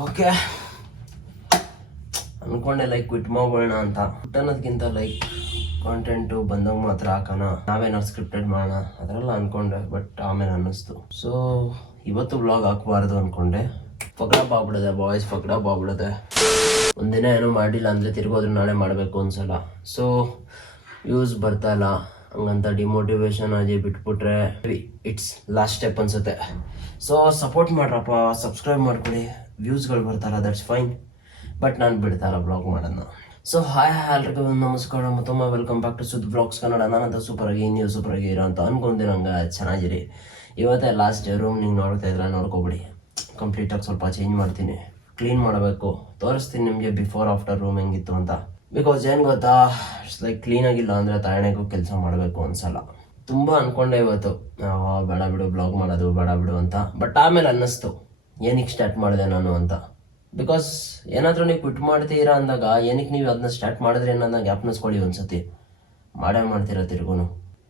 Okay ಅಂದ್ಕೊಂಡೆ like quit ಮಾಡೋಣ ಅಂತ. ಕ್ವಿಟ್ ಅನ್ನೋದಕ್ಕಿಂತ ಲೈಕ್ ಕಾಂಟೆಂಟು ಬಂದಾಗ ಮಾತ್ರ ಹಾಕೋಣ, ನಾವೇನಾದ್ರು ಸ್ಕ್ರಿಪ್ಟೆಡ್ ಮಾಡೋಣ ಅದರೆಲ್ಲ ಅಂದ್ಕೊಂಡೆ. ಬಟ್ ಆಮೇಲೆ ಅನ್ನಿಸ್ತು ಸೊ ಇವತ್ತು ವ್ಲಾಗ್ ಹಾಕಬಾರ್ದು ಅಂದ್ಕೊಂಡೆ. ಫಕ್ಡಪ್ ಆಗ್ಬಿಡೋದೆ ಬಾಯ್ಸ್, ಫಕ್ಡಪ್ ಆಗ್ಬಿಡೋದೆ. ಒಂದಿನ ಏನೂ ಮಾಡಿಲ್ಲ ಅಂದರೆ ತಿರ್ಗೋದ್ರೆ ನಾಳೆ ಮಾಡಬೇಕು ಅನ್ಸಲ್ಲ. ಸೊ ವ್ಯೂಸ್ ಬರ್ತಾ ಇಲ್ಲ ಹಂಗಂತ ಡಿಮೋಟಿವೇಶನ್ ಆಗಿ ಬಿಟ್ಬಿಟ್ರೆ ಇಟ್ಸ್ ಲಾಸ್ಟ್ ಸ್ಟೆಪ್ ಅನ್ಸುತ್ತೆ. ಸೊ ಸಪೋರ್ಟ್ ಮಾಡ್ರಪ್ಪ, ಸಬ್ಸ್ಕ್ರೈಬ್ ಮಾಡ್ಕೊಳ್ಳಿ. ವ್ಯೂಸ್ಗಳು ಬರ್ತಾರ ದಟ್ಸ್ ಫೈನ್, ಬಟ್ ನಾನು ಬಿಡ್ತಾರ ಬ್ಲಾಗ್ ಮಾಡೋಣ. ಸೊ ಹಾಯ್ ಎಲ್ರಿಗೂ ನಮಸ್ಕಾರ, ಮತ್ತೊಮ್ಮೆ ವೆಲ್ಕಮ್ ಬ್ಯಾಕ್ ಟು ಸುದ್ ಬ್ಲಾಗ್ಸ್ ಕನ್ನಡ. ನಾನಂತ ಸೂಪರಾಗಿ ನೀವು ಸೂಪರಾಗಿ ಇರೋ ಅಂತ ಅನ್ಕೊಂತೀನಿ. ಚೆನ್ನಾಗಿರಿ. ಇವತ್ತೇ ಲಾಸ್ಟ್ ರೂಮ್ ನೀವು ನೋಡ್ತಾ ಇದ್ರೆ ನೋಡ್ಕೊಬಿಡಿ. ಕಂಪ್ಲೀಟಾಗಿ ಸ್ವಲ್ಪ ಚೇಂಜ್ ಮಾಡ್ತೀನಿ, ಕ್ಲೀನ್ ಮಾಡಬೇಕು. ತೋರಿಸ್ತೀನಿ ನಿಮಗೆ ಬಿಫೋರ್ ಆಫ್ಟರ್ ರೂಮ್ ಹೆಂಗಿತ್ತು ಅಂತ. ಬಿಕಾಸ್ ಏನು ಗೊತ್ತಾ, ಇಟ್ಸ್ ಲೈಕ್ ಕ್ಲೀನಾಗಿಲ್ಲ ಅಂದರೆ ತಾಯಣೆಗೂ ಕೆಲಸ ಮಾಡಬೇಕು ಅನ್ಸಲ್ಲ. ತುಂಬ ಅಂದ್ಕೊಂಡೆ ಇವತ್ತು ಬೇಡ ಬಿಡು ಬ್ಲಾಗ್ ಮಾಡೋದು ಬೇಡ ಬಿಡು ಅಂತ. ಬಟ್ ಆಮೇಲೆ ಅನ್ನಿಸ್ತು ಏನಕ್ಕೆ ಸ್ಟಾರ್ಟ್ ಮಾಡಿದೆ ನಾನು ಅಂತ. ಬಿಕಾಸ್ ಏನಾದರೂ ನೀವು ಕ್ವಿಟ್ ಮಾಡ್ತೀರಾ ಅಂದಾಗ ಏನಕ್ಕೆ ನೀವು ಅದನ್ನ ಸ್ಟಾರ್ಟ್ ಮಾಡಿದ್ರೆ ಅನ್ನೋದನ್ನ ಜ್ಞಾಪನಿಸ್ಕೊಳ್ಳಿ. ಒಂದ್ಸತಿ ಮಾಡೇ ಮಾಡ್ತೀರಾ ತಿರ್ಗು.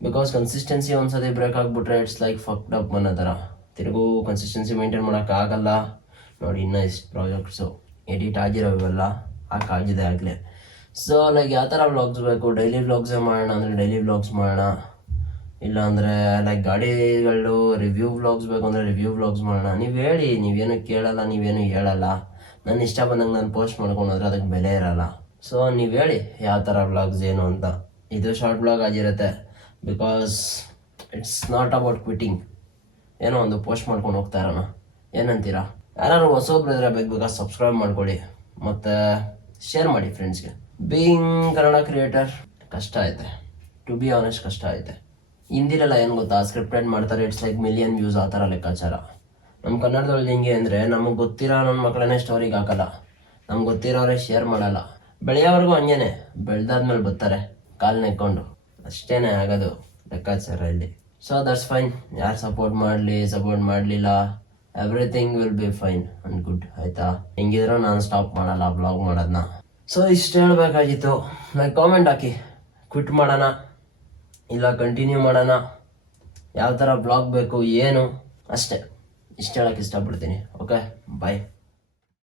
ಬಿಕಾಸ್ ಕನ್ಸಿಸ್ಟೆನ್ಸಿ ಒಂದ್ಸತಿ ಬ್ರೇಕ್ ಆಗಿಬಿಟ್ರೆ ಇಟ್ಸ್ ಲೈಕ್ ಫಕ್ಡ್ ಅಪ್ ಅನ್ನೋ ಥರ. ತಿರ್ಗೂ ಕನ್ಸಿಸ್ಟೆನ್ಸಿ ಮೇಂಟೈನ್ ಮಾಡೋಕ್ಕಾಗಲ್ಲ. ನೋಡಿ ಇನ್ನೂ ಇಷ್ಟು ಪ್ರಾಜೆಕ್ಟ್ಸು ಎಡಿಟ್ ಆಗಿರೋವೆಲ್ಲ ಹಾಕಾಗಿದೆ ಆಗಲೇ. ಸೊ ಲೈಕ್ ಯಾವ ಥರ ವ್ಲಾಗ್ಸ್ ಬೇಕು, ಡೈಲಿ ವ್ಲಾಗ್ಸೇ ಮಾಡೋಣ ಅಂದರೆ ಡೈಲಿ ವ್ಲಾಗ್ಸ್ ಮಾಡೋಣ, ಇಲ್ಲಾಂದರೆ ಲೈಕ್ ಗಾಡಿಗಳು ರಿವ್ಯೂ ವ್ಲಾಗ್ಸ್ ಬೇಕು ಅಂದರೆ ರಿವ್ಯೂ ವ್ಲಾಗ್ಸ್ ಮಾಡೋಣ. ನೀವು ಹೇಳಿ, ನೀವೇನು ಕೇಳಲ್ಲ, ನೀವೇನು ಹೇಳಲ್ಲ. ನನ್ನ ಇಷ್ಟ ಬಂದಂಗೆ ನಾನು ಪೋಸ್ಟ್ ಮಾಡ್ಕೊಂಡ್ರೆ ಅದಕ್ಕೆ ಬೆಲೆ ಇರಲ್ಲ. ಸೊ ನೀವು ಹೇಳಿ ಯಾವ ಥರ ವ್ಲಾಗ್ಸ್ ಏನು ಅಂತ. ಇದು ಶಾರ್ಟ್ ವ್ಲಾಗ್ ಆಗಿರುತ್ತೆ because it's not about quitting. ಏನೋ ಒಂದು ಪೋಸ್ಟ್ ಮಾಡ್ಕೊಂಡು ಹೋಗ್ತಾ ಇರೋಣ. ಏನಂತೀರಾ? ಯಾರು ಹೊಸೊಬ್ರು ಇದ್ರೆ ಬೇಕಾ ಸಬ್ಸ್ಕ್ರೈಬ್ ಮಾಡ್ಕೊಳ್ಳಿ ಮತ್ತು ಶೇರ್ ಮಾಡಿ ಫ್ರೆಂಡ್ಸ್ಗೆ. ಬೀಯಿಂಗ್ ಕನ್ನಡ ಕ್ರಿಯೇಟರ್ ಕಷ್ಟ ಐತೆ, ಟು ಬಿ ಆನೆಸ್ಟ್ ಕಷ್ಟ ಐತೆ. ಹಿಂದಿಲೆಲ್ಲ ಏನು ಗೊತ್ತಾ, ಸ್ಕ್ರಿಪ್ಟೆಡ್ ಮಾಡ್ತಾರೆ, ಇಟ್ಸ್ ಲೈಕ್ ಮಿಲಿಯನ್ ವ್ಯೂಸ್ ಆ ಥರ ಲೆಕ್ಕಾಚಾರ. ನಮ್ಮ ಕನ್ನಡದಲ್ಲಿ ಹೆಂಗೆ ಅಂದರೆ ನಮಗೆ ಗೊತ್ತಿರೋ ನನ್ನ ಮಕ್ಕಳನ್ನೇ ಸ್ಟೋರಿಗೆ ಹಾಕಲ್ಲ, ನಮ್ಗೆ ಗೊತ್ತಿರೋರೇ ಶೇರ್ ಮಾಡಲ್ಲ. ಬೆಳೆಯೋವರೆಗೂ ಹಂಗೇನೆ, ಬೆಳೆದಾದ್ಮೇಲೆ ಬರ್ತಾರೆ ಕಾಲು ನೆಕ್ಕೊಂಡು, ಅಷ್ಟೇ ಆಗೋದು ಲೆಕ್ಕಾಚಾರ ಇಲ್ಲಿ. So that's fine. ಯಾರು ಸಪೋರ್ಟ್ ಮಾಡಲಿ ಸಪೋರ್ಟ್ ಮಾಡಲಿಲ್ಲ, everything will be fine and good, ಆಯಿತಾ? ಹೆಂಗಿದ್ರು ನಾನು ಸ್ಟಾಪ್ ಮಾಡಲ್ಲ ಬ್ಲಾಗ್ ಮಾಡೋದನ್ನ. ಸೊ ಇಷ್ಟು ಹೇಳಬೇಕಾಗಿತ್ತು. ಲೈಕ್ ಕಾಮೆಂಟ್ ಹಾಕಿ, ಕ್ವಿಟ್ ಮಾಡೋಣ ಇಲ್ಲ ಕಂಟಿನ್ಯೂ ಮಾಡೋಣ, ಯಾವ ಥರ ಬ್ಲಾಗ್ ಬೇಕು ಏನು, ಅಷ್ಟೇ. ಇಷ್ಟು ಹೇಳೋಕ್ಕೆ ಇಷ್ಟಪಡ್ತೀನಿ. ಓಕೆ ಬಾಯ್.